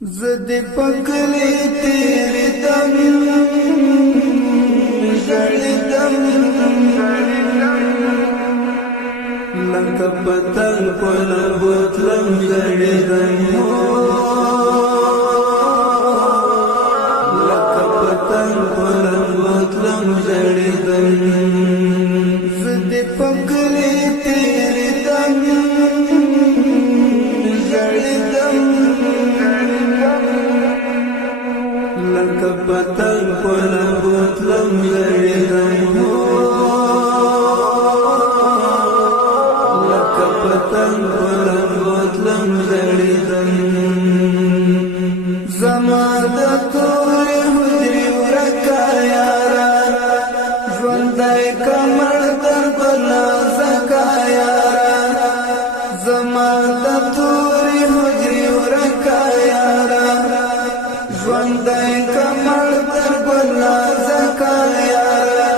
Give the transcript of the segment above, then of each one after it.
زد پکلی تیری دم جړدم لکه پتنګ په بوتلم جړدم لکه پتنګ په بوتلم جړدم زد پکلی تیری دم جړدم لکه پتنګ په بوتلم جړدم لکه پتنګ په بوتلم جړدم زما د تورې حجرې ورکه یاره ژوندی کمر در بلا زکه یاره زما د تورې حجرې ورکه یاره ژوندی کمر در بلا زکه یاره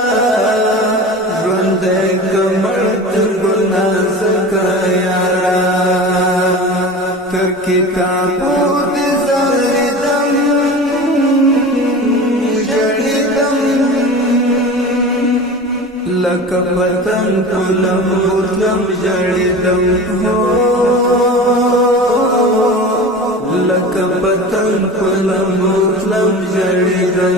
ژوندی کمر در بلا زکه یاره تر کتابو دې زړېدم جړېدم لکه پتنګ په بوتلم جړېدم لکه پتنګ په بوتلم جړېدم